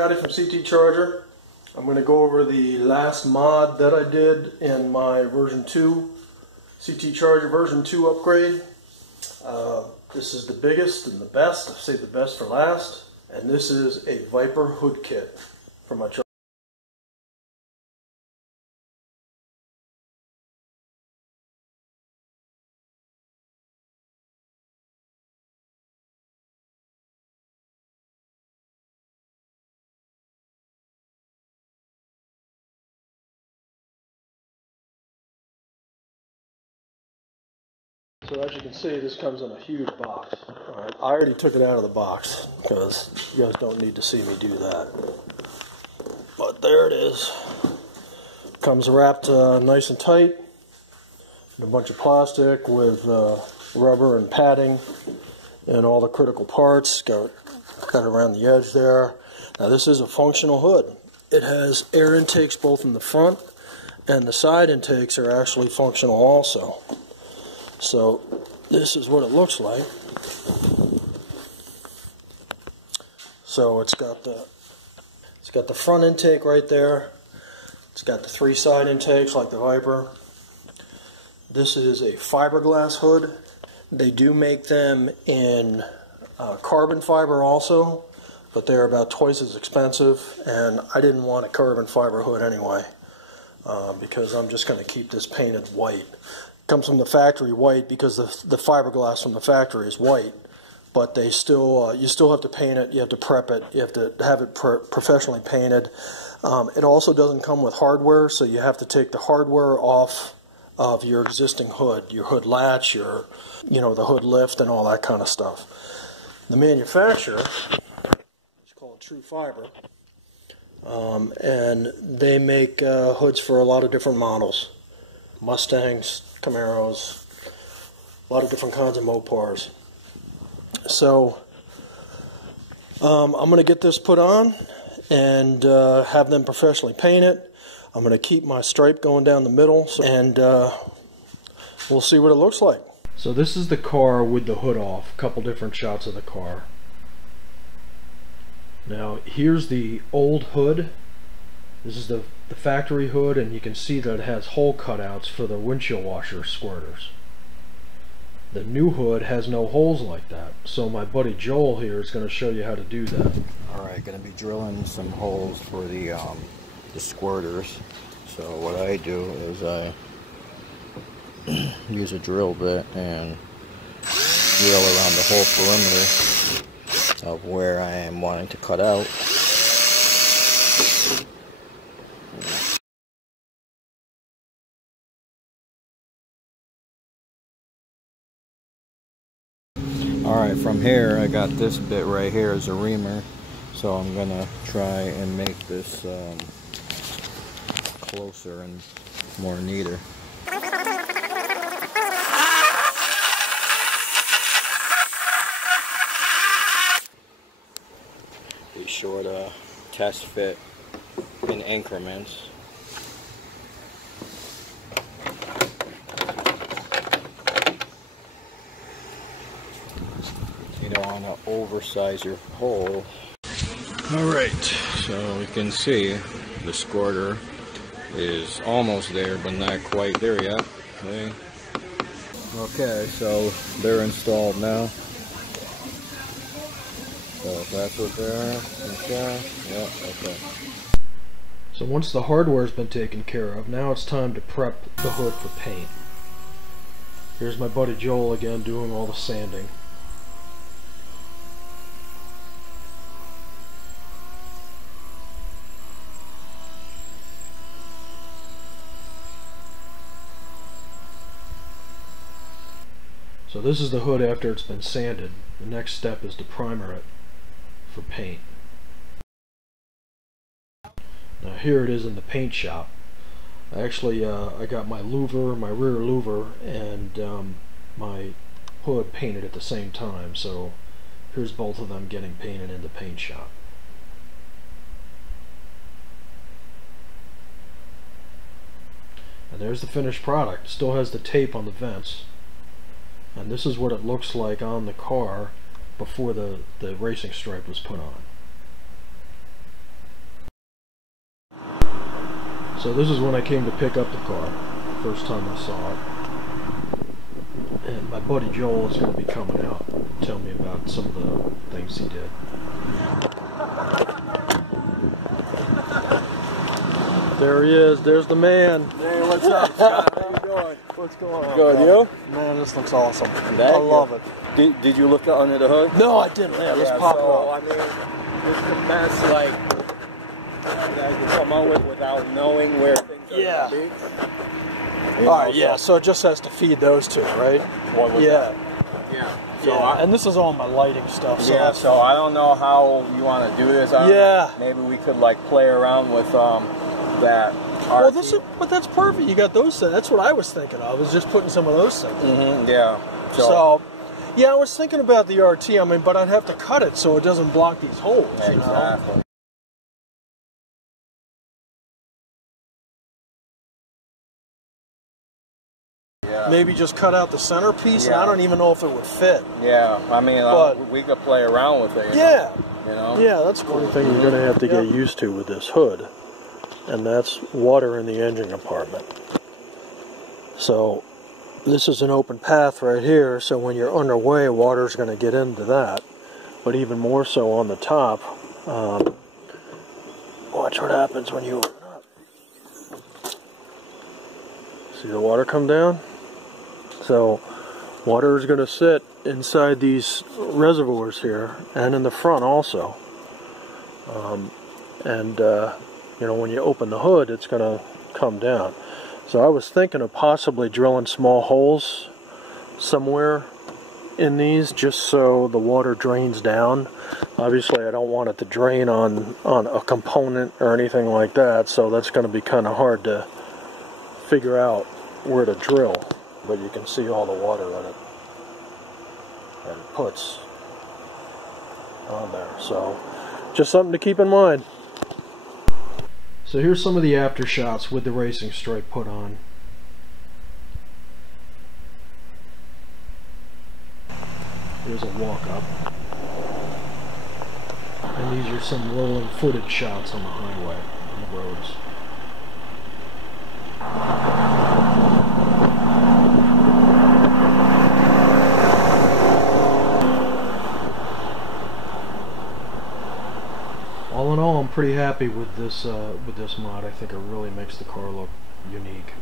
Scotty from CT Charger. I'm going to go over the last mod that I did in my version 2, CT Charger version 2 upgrade. This is the biggest and the best. I've saved the best for last. And this is a Viper hood kit for my charger. So as you can see, this comes in a huge box. Alright, I already took it out of the box because you guys don't need to see me do that. But there it is. Comes wrapped nice and tight in a bunch of plastic with rubber and padding and all the critical parts. Got it around the edge there. Now this is a functional hood. It has air intakes both in the front and the side intakes are actually functional also. So this is what it looks like. So it's got the front intake right there. It's got the 3 side intakes like the Viper. This is a fiberglass hood. They do make them in carbon fiber also, but they're about twice as expensive, and I didn't want a carbon fiber hood anyway because I'm just going to keep this painted white. Comes from the factory white because the fiberglass from the factory is white, but they still you still have to paint it, you have to prep it, you have to have it professionally painted. It also doesn't come with hardware, so you have to take the hardware off of your existing hood, your hood latch, the hood lift and all that kind of stuff. The manufacturer is called TruFiber, and they make hoods for a lot of different models. Mustangs, Camaros, a lot of different kinds of Mopars. So I'm going to get this put on and have them professionally paint it. I'm going to keep my stripe going down the middle, and we'll see what it looks like. So this is the car with the hood off, a couple different shots of the car. Now here's the old hood. This is the factory hood, and you can see that it has hole cutouts for the windshield washer squirters. The new hood has no holes like that, so my buddy Joel here is going to show you how to do that. Alright, going to be drilling some holes for the squirters. So what I do is I use a drill bit and drill around the whole perimeter of where I am wanting to cut out. Alright, from here I got this bit right here as a reamer, so I'm gonna try and make this closer and more neater. Be sure to test fit in increments. You don't want to oversize your hole. Alright, so we can see the squirter is almost there, but not quite there yet. Okay, so they're installed now. So that's what they're. Okay, yeah, okay. So once the hardware's been taken care of, now it's time to prep the hood for paint. Here's my buddy Joel again doing all the sanding. So this is the hood after it's been sanded. The next step is to primer it for paint. Now here it is in the paint shop. Actually, I got my louver, my rear louver, and my hood painted at the same time. So here's both of them getting painted in the paint shop. And there's the finished product. Still has the tape on the vents. And this is what it looks like on the car before the racing stripe was put on. So this is when I came to pick up the car. First time I saw it. And my buddy Joel is going to be coming out and tell me about some of the things he did. There he is. There's the man. Hey, what's up, Scott? How you doing? What's going on? Good, you? Man, this looks awesome. Thank I love it. Did you look under the hood? No, I didn't. Yeah, let's pop it so, up. I mean, it's the best, like, that you come out with without knowing where things are going to be. Alright, yeah, so it just has to feed those two, right? What was Yeah. Yeah. So and this is all my lighting stuff. So yeah, so I don't know how you want to do this. Maybe we could, like, play around with that. Well, but that's perfect. You got those things. That's what I was thinking of, is just putting some of those things. Yeah. So, yeah, I was thinking about the RT, I mean, but I'd have to cut it so it doesn't block these holes. Exactly. You know? Yeah. Maybe just cut out the centerpiece, and I don't even know if it would fit. Yeah, I mean, we could play around with it. Yeah. You know? Yeah, that's cool. One thing you're going to have to get used to with this hood, and that's water in the engine compartment. So this is an open path right here, so when you're underway, water's going to get into that. But even more so on the top, watch what happens when you open up. See the water come down? So water is going to sit inside these reservoirs here, and in the front also. You know, when you open the hood, it's going to come down. So I was thinking of possibly drilling small holes somewhere in these, just so the water drains down. Obviously, I don't want it to drain on a component or anything like that, so that's going to be kind of hard to figure out where to drill. But you can see all the water in it that it puts on there. So just something to keep in mind. So here's some of the after shots with the racing stripe put on. Here's a walk up. And these are some rolling footage shots on the highway, on the roads. All in all, I'm pretty happy with this mod. I think it really makes the car look unique.